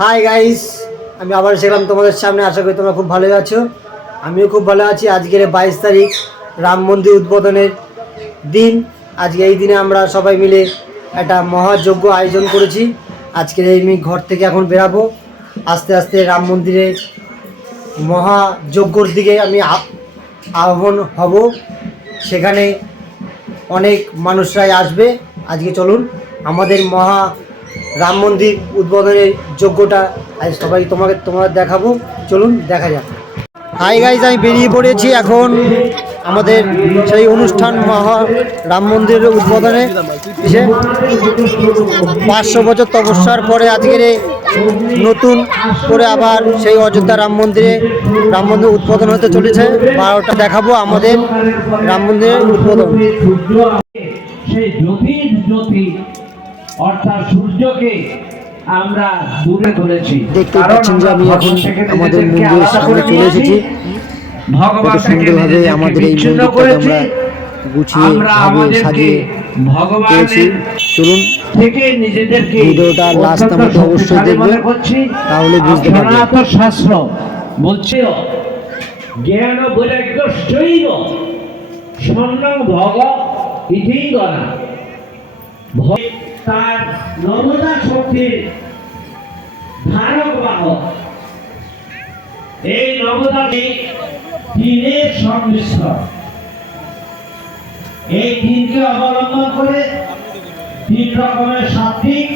Hi guys আমি আবার সেলাম তোমাদের সামনে। আশা করি তোমরা খুব ভালো আছো। আমিও খুব ভালো আছি। আজকের বাইশ তারিখ, রাম মন্দির উদ্বোধনের দিন। আজকে এই দিনে আমরা সবাই মিলে একটা মহাযজ্ঞ আয়োজন করেছি। আজকের এই আমি ঘর থেকে এখন বেরাবো। আস্তে আস্তে রাম মন্দিরের মহাযজ্ঞর দিকে আমি আহ্বান হব। সেখানে অনেক মানুষরাই আসবে। আজকে চলুন, আমাদের মহা রাম মন্দির উদ্বোধনের যোগ্যটা আজ সবাই তোমাকে তোমাদের দেখাবো। চলুন, দেখা যাক। হাই গাইজ আমি বেরিয়ে পড়েছি এখন আমাদের সেই অনুষ্ঠান মহা রাম মন্দিরের উদ্বোধনে। পাঁচশো বছর তপস্যার পরে আজকের নতুন করে আবার সেই অযোধ্যা রাম মন্দিরে, রাম মন্দির উদ্বোধন হতে চলেছে। বারোটা দেখাবো আমাদের রাম মন্দিরের উদ্বোধন। অর্থাৎ সূর্যকে আমরা দূরে করেছি দেখতে কারণ পাচ্ছেন যে আমি আমরা এখন আমাদের মন্দিরের সামনে চলে এসেছি। ভগবান সুন্দরভাবে আমাদের এই মন্দিরটাকে করেছি। আমরা গুছিয়ে ভাবে সাজিয়ে পেয়েছি চলুন। থেকে নিজেদেরকে ভিডিওটা last অত্যন্ত অবশ্যই করছি। তাহলে বুঝতে পারবেন। সনাতন শাস্ত্র বলছে জ্ঞান বৈরাগ্য শৈব স্বর্ণ ভগ ইতিঙ্গনা ভয় তার নবদা শক্তির ধারক বাহক। এই নবদা তিনের সংমিশ্রণ। এই তিনকে অবলম্বন করে তিন রকমের সাত্বিক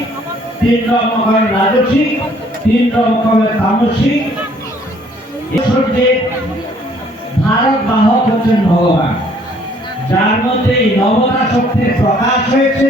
তিন রকমের রাজসিক, তিন রকমের তামসিক। ঈশ্বরের ধারক বাহক হচ্ছেন ভগবান। যার মধ্যে এই নবতা শক্তির প্রকাশ হয়েছে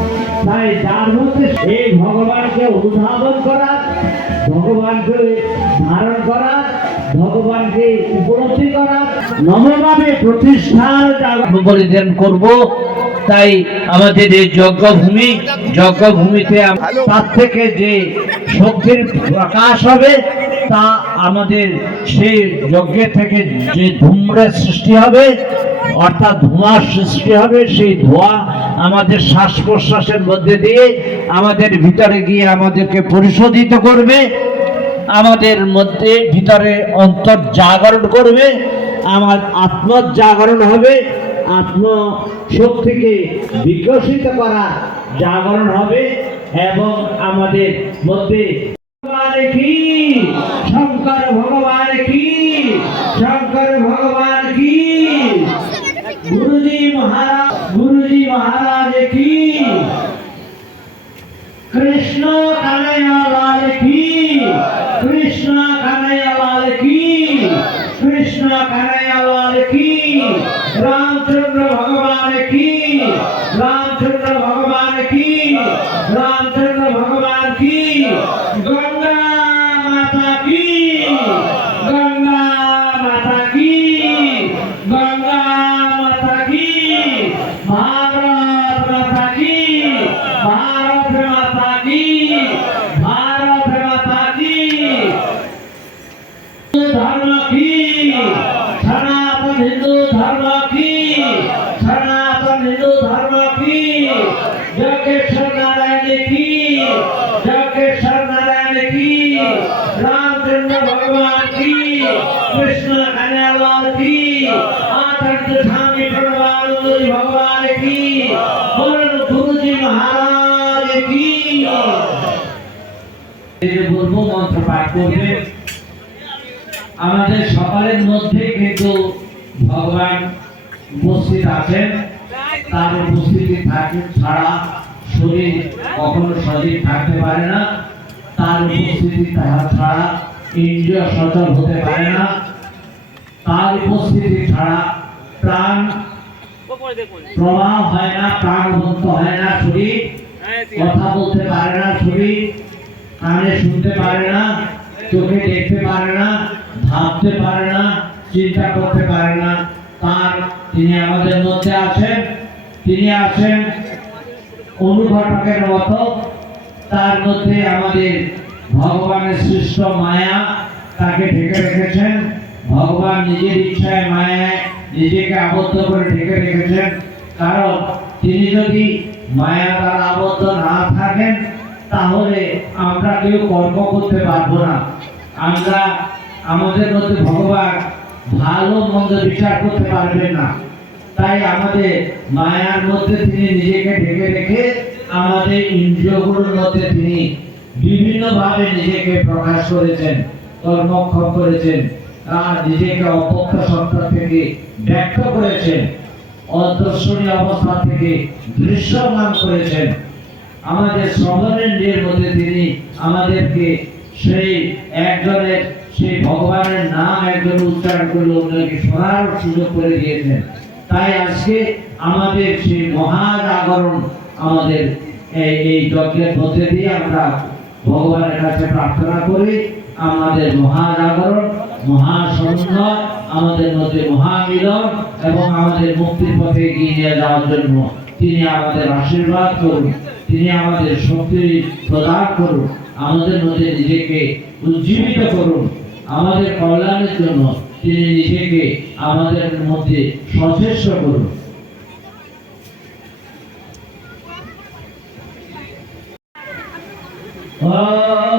তাই যার মধ্যে এই ভগবানকে অনুধাবন করা ভগবানকে ধারণ করা ভগবানকে উপলব্ধি করা নবভাবে প্রতিষ্ঠার বলিদান করব তাই আমাদের এই যজ্ঞভূমি যজ্ঞভূমিতে তার থেকে যে শক্তির প্রকাশ হবে তা আমাদের সেই যজ্ঞের থেকে যে ধূম্রের সৃষ্টি হবে অর্থাৎ ধোঁয়ার সৃষ্টি হবে, সেই ধোঁয়া আমাদের শ্বাস প্রশ্বাসের মধ্যে দিয়ে আমাদের ভিতরে গিয়ে আমাদেরকে পরিশোধিত করবে, আমাদের মধ্যে ভিতরে অন্তর জাগরণ করবে, আমার আত্ম জাগরণ হবে আত্ম শক্তিকে বিকশিত করা জাগরণ হবে এবং আমাদের মধ্যে ভগবান কি? শঙ্কর ভগবান কি? শঙ্কর ভগবান কি গুরুজি মহারাজ গুরুজি মহারাজ কি? কৃষ্ণ কানাইয়া লাল কি? কৃষ্ণ কানাইয়া লাল কি? কৃষ্ণ কানাইয়া লাল কি? রামচন্দ্র ভগবান কি? রামচন্দ্র ভগবান কি? রামচন্দ্র ভগবান কি? তার উপস্থিতি থাকে ছাড়া শরীর কখনো সজীব থাকতে পারে না। তার উপস্থিতি তাহা ছাড়া ইন্দ্রিয় সচল হতে পারে না। তার উপস্থিতি ছাড়া প্রাণ প্রবাহ হয় না প্রাণ মুক্ত হয় না শরীর। কথা বলতে পারে না শরীর, কানে শুনতে পারে না, চোখে দেখতে পারে না, ভাবতে পারে না, চিন্তা করতে পারে না। তার তিনি আমাদের মধ্যে আছেন। তিনি আছেন অনুঘটকের মতো। তার মধ্যে আমাদের ভগবানের সৃষ্ট মায়া তাকে ঢেকে রেখেছেন। ভগবান নিজের ইচ্ছায় মায়ায় নিজেকে আবদ্ধ করে ঢেকে রেখেছেন। কারণ তিনি যদি মায়া দ্বারা আবদ্ধ না থাকেন, তাহলে আমরা কেউ কর্ম করতে পারব না। আমরা আমাদের মধ্যে ভগবান ভালো মন্দ বিচার করতে পারবেন না। তাই আমাদের মায়ার মধ্যে তিনি নিজেকে ঢেকে রেখে আমাদের ইন্দ্রিয়গুলোর মধ্যে তিনি বিভিন্ন ভাবে নিজেকে প্রকাশ করেছেন, কর্মক্ষম করেছেন, আর নিজেকে অপক্ষ সত্তা থেকে ব্যক্ত করেছেন, অদর্শনীয় অবস্থা থেকে দৃশ্যমান করেছেন। আমাদের শ্রবণেন্দ্রের মধ্যে তিনি আমাদেরকে সেই একজনের, সেই ভগবানের নাম একজন উচ্চারণ করলে অন্যকে শোনার সুযোগ করে দিয়েছেন। তাই আজকে আমাদের সেই মহাজাগরণ আমাদের এই যজ্ঞের মধ্যে দিয়ে আমরা ভগবানের কাছে প্রার্থনা করি, আমাদের মহাজাগরণ মহাসন্ধ্যা আমাদের মধ্যে মহামিলন এবং আমাদের মুক্তির পথে এগিয়ে নিয়ে যাওয়ার জন্য তিনি আমাদের আশীর্বাদ করুন, তিনি আমাদের শক্তি প্রদান করুন, আমাদের মধ্যে নিজেকে উজ্জীবিত করুন, আমাদের কল্যাণের জন্য তিনি নিজেকে আমাদের মধ্যে সচেষ্ট করুন। পুষ্পে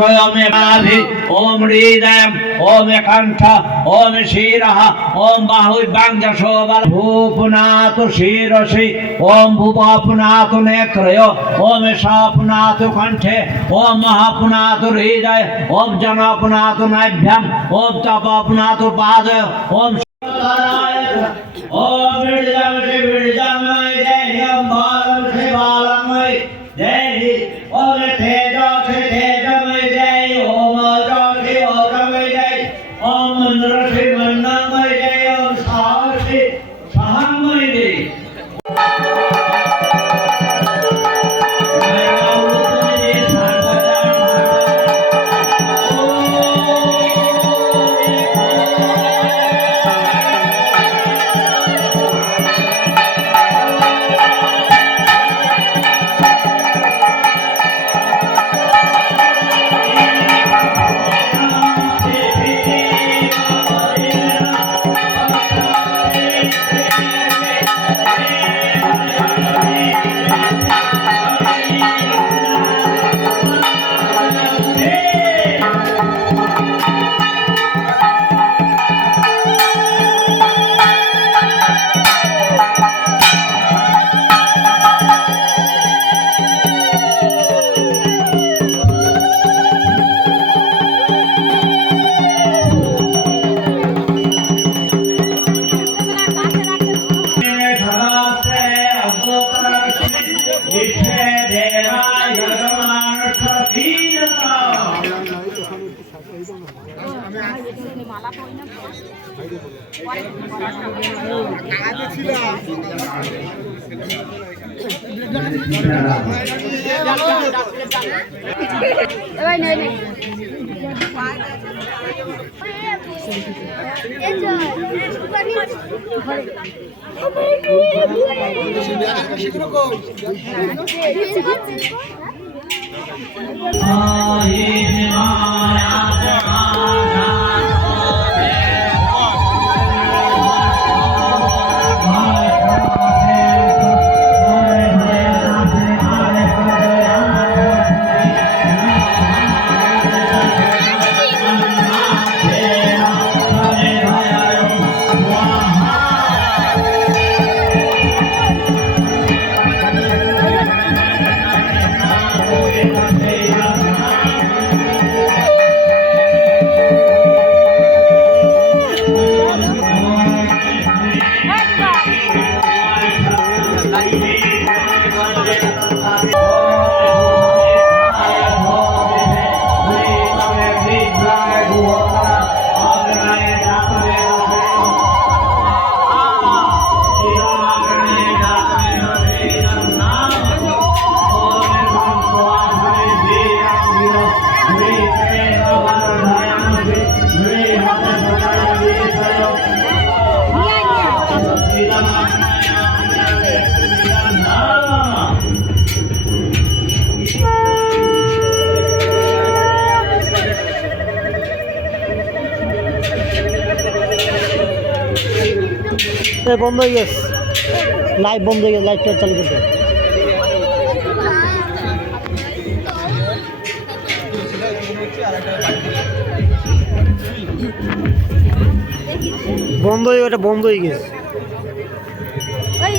অক্ষয়মে মাধি ওম হৃদয়ম, ওম কণ্ঠ ওম শিরহ ওম বাহুবাঞ্জশোবর ভূপুনাত শিরসি, ওম ভুবপুনাত নেত্রয়, ওম সাপুনাত কণ্ঠে, ওম মহাপুনাত হৃদয়, ওম জনপুনাত নাভ্যম, ওম তপপুনাত পাদয়, ওম ওম Ah. এ, বন্ধ হয়ে গেছে। লাইভ বন্ধ হয়ে গেছে লাইভটা চালু করতে। বন্ধ হয়ে ওটা বন্ধ হয়ে গেছে। ওই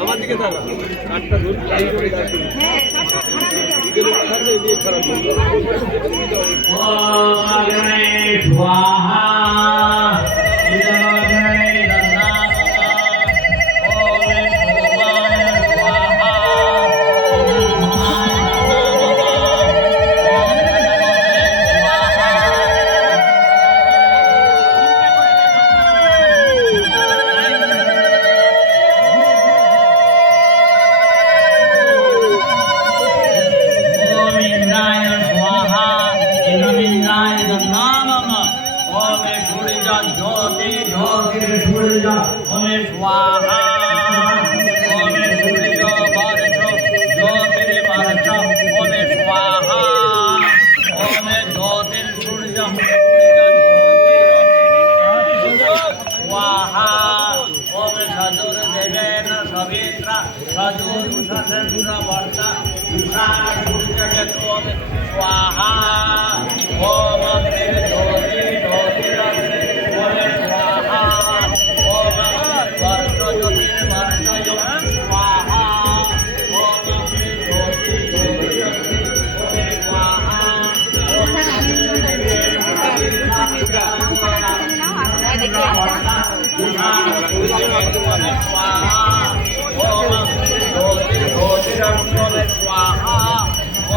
আমার দিকে থাকা কাঠটা ধরে টাই করে রাখি এগুলো খারাপ स्वाहा ओम अग्निर्ज्योति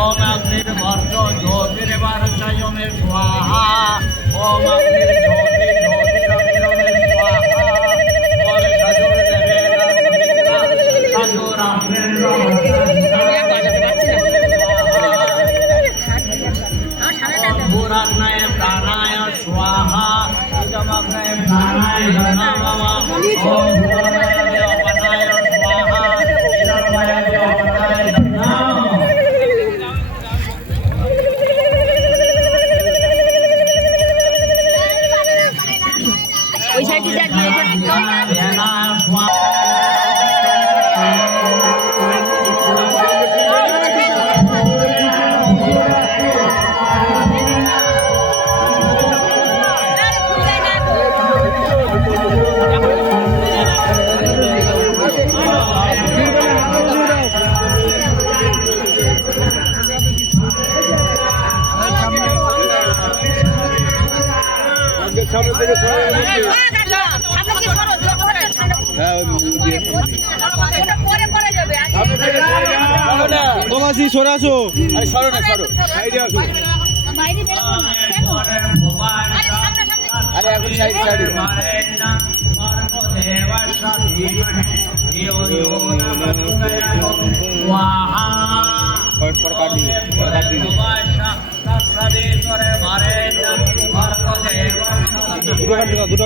ওম অগ্নির্ভর্গ জ্যোতির্বার চায়মে স্বাহা ওম অগ্নির্জ্যোতি জ্যোতিরমে স্বাহা ওম সজোর্দেবে সজোরাগ্নয় প্রাণায় স্বাহা ইদমগ্নয় প্রাণায় নমঃ ওম কমাসি সরে আসো আরে সরো না সরো সাইডে আসো বাইরে বের করো না। কেন? আরে সামনে সামনে আরে এখন সাইড সাইডে পর পর কাট দিবে দুটো কাট দিবা দুটো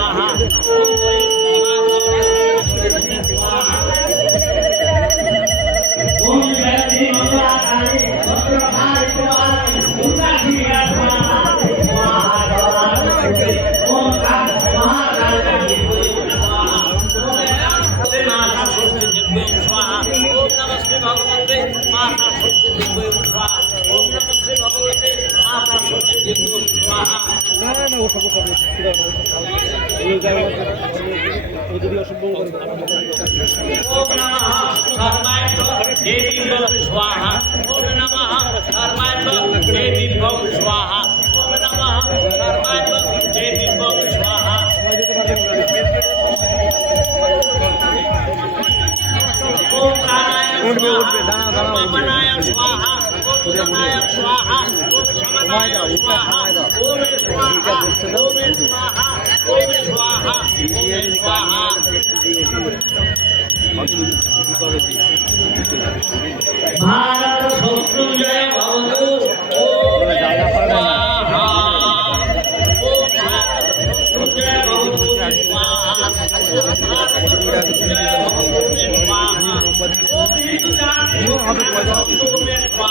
భగవంతే మాతా శుద్ధి దిగ్గుం స్వాహ ఓం నమ శ్రీ భగవతే మాతా శుద్ధి దిగ్గుం స్వాహ ఓం నమ కర్మాయ దేవి భవం స్వాహ ఓం నమ కర్మాయ దేవి భవం స్వాహ ఓం నమ కర్మాయ దేవి భవం స్వాహ উঠবে উঠবে দাঁড়া দাঁড়া উঠবে ভারত শত্রুঞ্জয় ভবতু ও হবে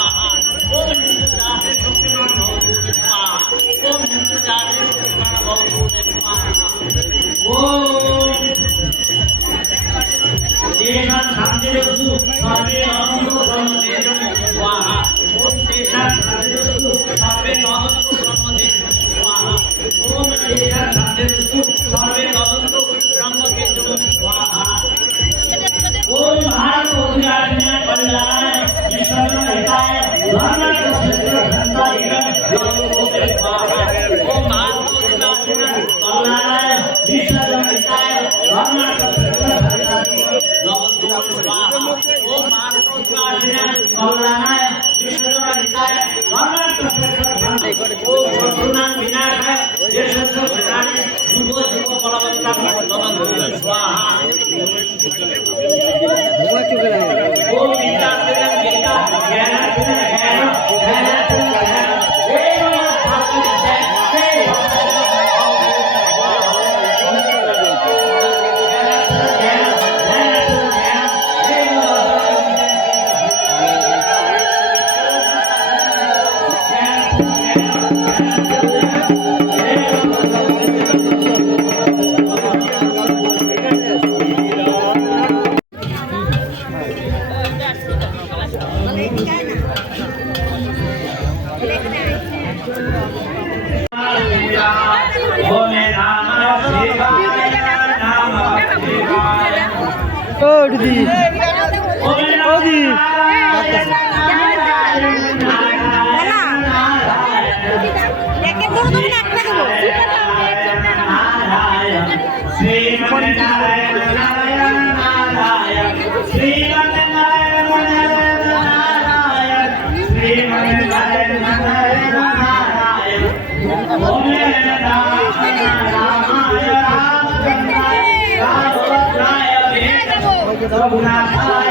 ต้องหากใค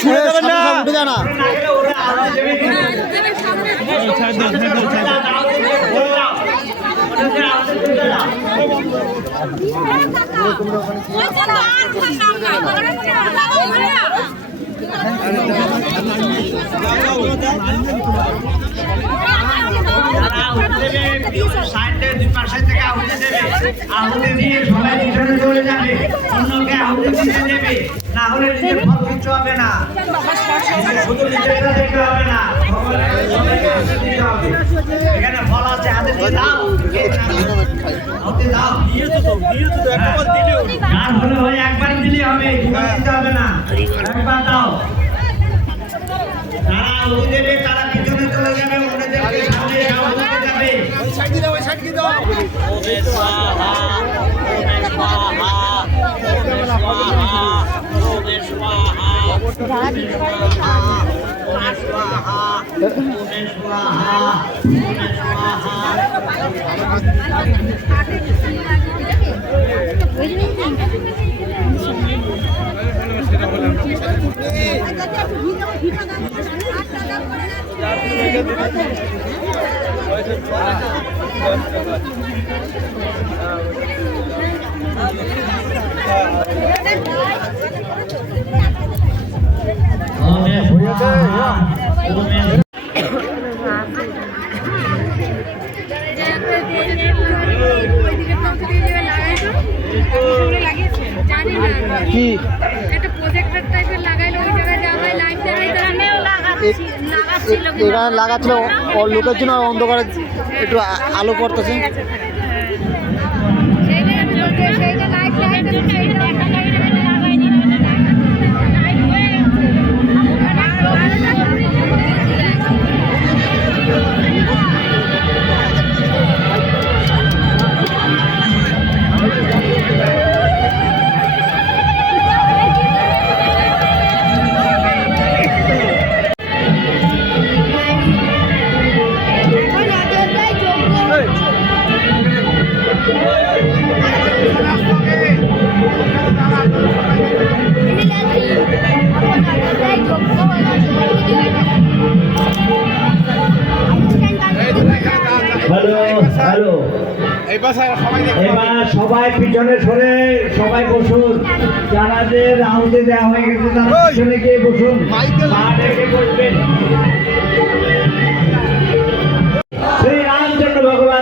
ছুঁড়ে দেবেন না। উঠে যা না আহুতি দিয়ে সবাই পিছনে চলে যাবে অন্যকে আহুতি দিতে না হলে নিজের হবে না শুধু নিজেরটা আছে হাতে দাও আহুতি দাও একবার দিলে হবে দিতে না একবার দাও যারা আহুতি দেবে তারা পিছনে চলে যাবে ওমে স্বাহা ওমে স্বাহা ওমে কি? এখানে লাগাচ্ছিল ওর লোকের জন্য অন্ধকারে একটু আলো পড়তেছে।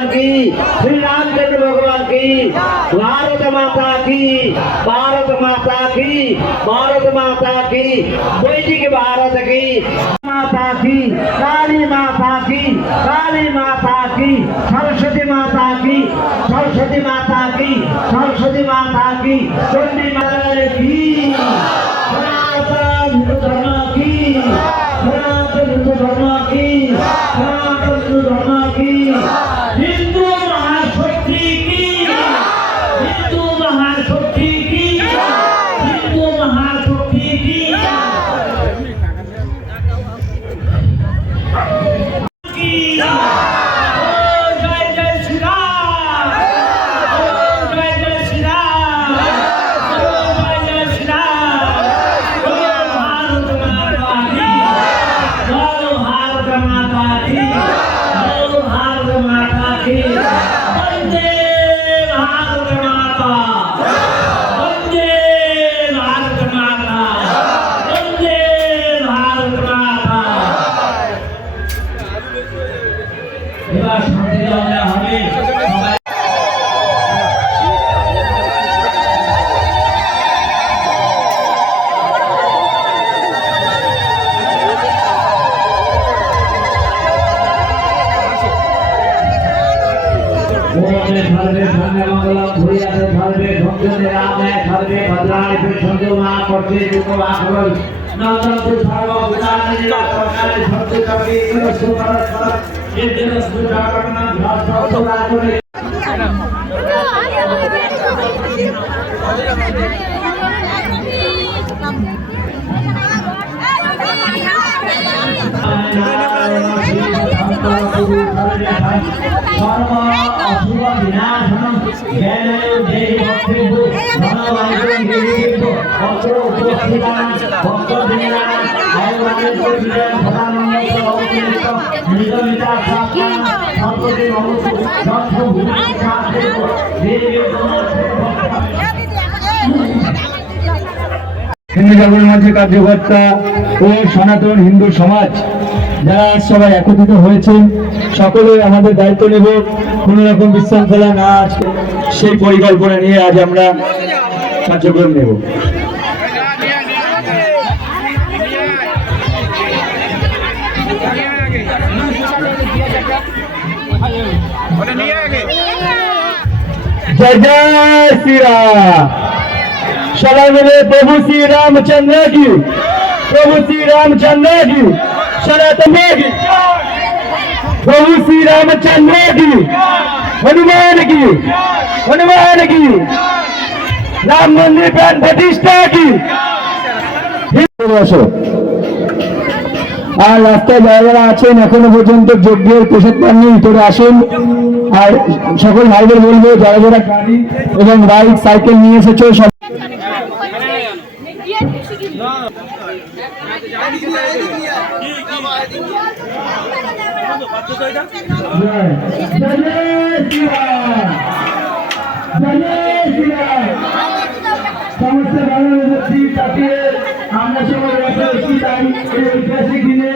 भगवान की श्री रामचंद्र भगवान की भारत माता की भारत माता की भारत माता की वैदिक भारत की माता की काली माता की काली माता की सरस्वती माता की सरस्वती माता की सरस्वती माता की चंडी माता की माता হিন্দু মঞ্চের কার্যকর্তা ও সনাতন হিন্দু সমাজ, যারা আজ সবাই একত্রিত হয়েছেন সকলে আমাদের দায়িত্ব নেব। কোন রকম বিশৃঙ্খলা না আসে সেই পরিকল্পনা নিয়ে আজ আমরা কার্যক্রম নেব। জয় জয় শ্রীরাম। সবাই মিলে প্রভু শ্রী রামচন্দ্র কি প্রভু শ্রী রামচন্দ্র কি সনাতন প্রভু শ্রী রামচন্দ্র কি হনুমান কি হনুমান কি রাম মন্দির প্রাণ প্রতিষ্ঠা কি আসো আর রাস্তায় যারা যারা আছেন এখনও পর্যন্ত যজ্ঞের প্রসাদ পাননি ভিতরে আসেন আর সকল ভাইদের বলব যারা যারা গাড়ি এবং বাইক সাইকেল নিয়ে এসেছ সব সমস্ত বাংলাদেশের আমরা সবাই ঐতিহাসিক দিনে